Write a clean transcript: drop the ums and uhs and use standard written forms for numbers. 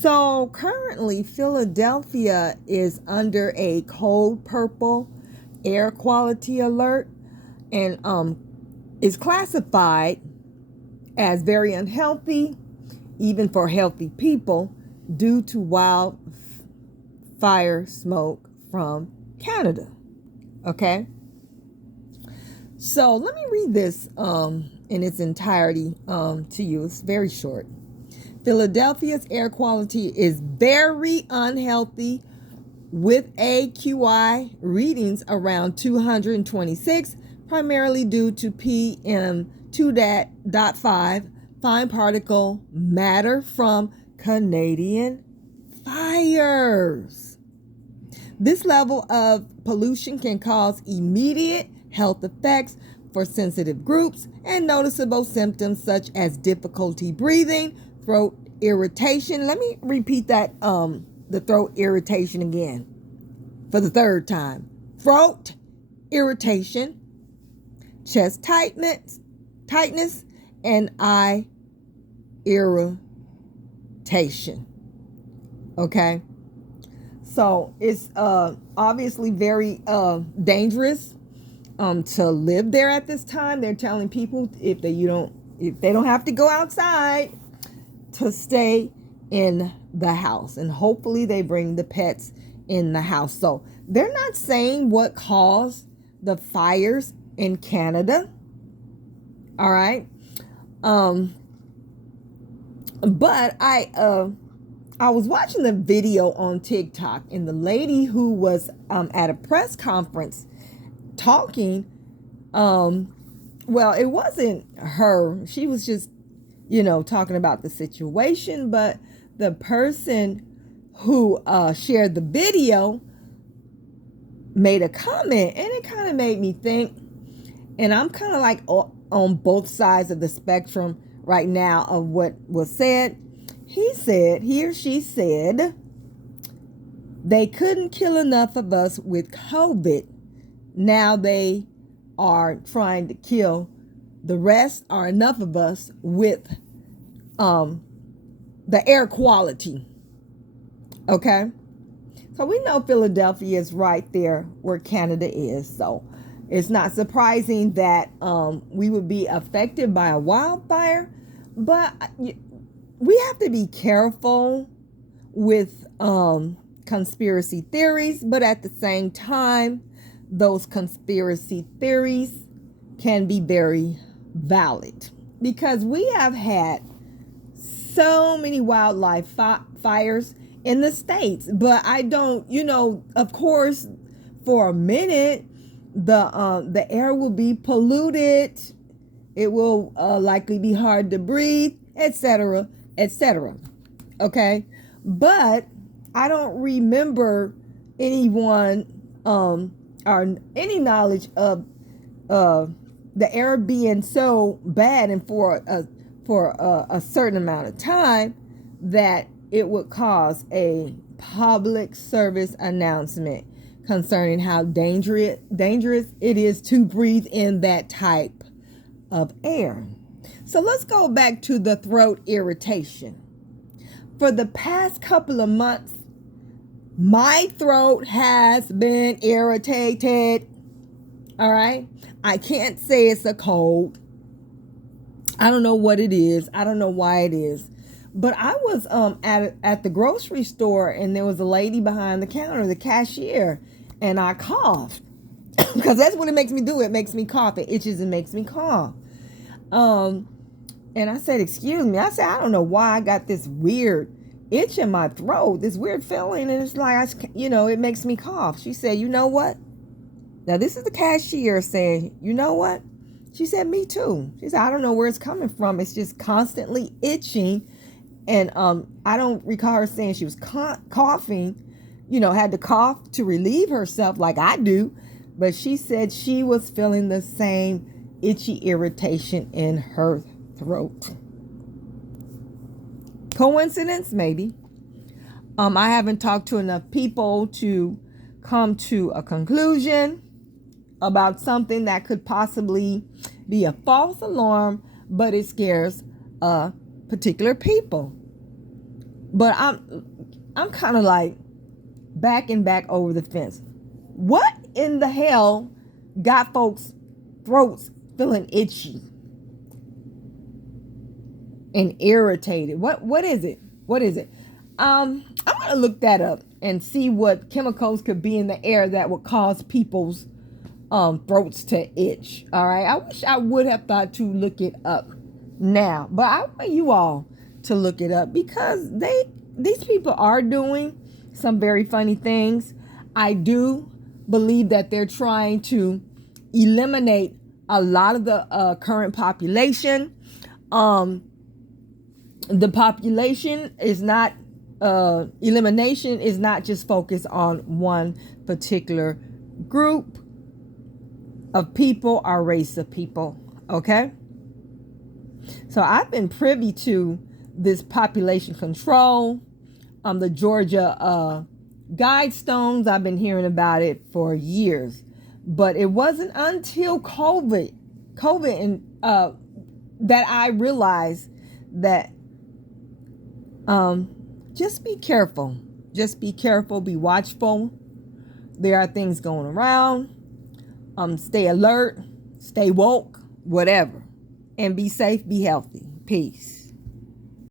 So currently, Philadelphia is under a code purple air quality alert, and is classified as very unhealthy, even for healthy people, due to wildfire smoke from Canada. Okay, so let me read this in its entirety to you. It's very short. Philadelphia's air quality is very unhealthy with AQI readings around 226, primarily due to PM2.5 fine particle matter from Canadian fires. This level of pollution can cause immediate health effects for sensitive groups and noticeable symptoms such as difficulty breathing, throat irritation. Let me repeat that, the throat irritation again for the third time. Throat irritation, chest tightness, and eye irritation. Okay? So it's obviously very dangerous to live there at this time. They're telling people if they don't have to go outside, to stay in the house, and hopefully they bring the pets in the house. So they're not saying what caused the fires in Canada. All right. But I was watching the video on TikTok, and the lady who was at a press conference talking, well, it wasn't her. She was just, talking about the situation, but the person who shared the video made a comment, and it kind of made me think, and I'm kind of like on both sides of the spectrum right now of what was said. He or she said, they couldn't kill enough of us with COVID. Now they are trying to kill the rest, or enough of us, with the air quality. Okay? So we know Philadelphia is right there where Canada is. So it's not surprising that we would be affected by a wildfire. But we have to be careful with conspiracy theories. But at the same time, those conspiracy theories can be very valid, because we have had so many wildlife fires in the States. But I don't, of course, for a minute, the air will be polluted. It will likely be hard to breathe, etc., etc. Okay? But I don't remember anyone or any knowledge of the air being so bad and for a certain amount of time that it would cause a public service announcement concerning how dangerous it is to breathe in that type of air. So let's go back to the throat irritation. For the past couple of months, my throat has been irritated. All right? I can't say it's a cold. I don't know what it is. I don't know why it is. But I was at the grocery store, and there was a lady behind the counter, the cashier, and I coughed. Because that's what it makes me do. It makes me cough. It itches and makes me cough. And I said, excuse me. I said, I don't know why I got this weird itch in my throat, this weird feeling, and it's like, it makes me cough. She said, you know what? Now, this is the cashier saying, you know what? She said, me too. She said, I don't know where it's coming from. It's just constantly itching. And I don't recall her saying she was coughing, had to cough to relieve herself like I do. But she said she was feeling the same itchy irritation in her throat. Coincidence? Maybe. I haven't talked to enough people to come to a conclusion about something that could possibly be a false alarm, but it scares particular people. But I'm kind of like backing back over the fence. What in the hell got folks' throats feeling itchy and irritated? What is it? What is it? I'm gonna look that up and see what chemicals could be in the air that would cause people's throats to itch. All right. I wish I would have thought to look it up now, but I want you all to look it up because these people are doing some very funny things. I do believe that they're trying to eliminate a lot of the current population. The population is not elimination is not just focused on one particular group of people or race of people. Okay, so I've been privy to this population control, the Georgia Guidestones. I've been hearing about it for years, but it wasn't until COVID and that I realized that just be careful. Just be careful. Be watchful. There are things going around. Stay alert. Stay woke. Whatever. And be safe. Be healthy. Peace.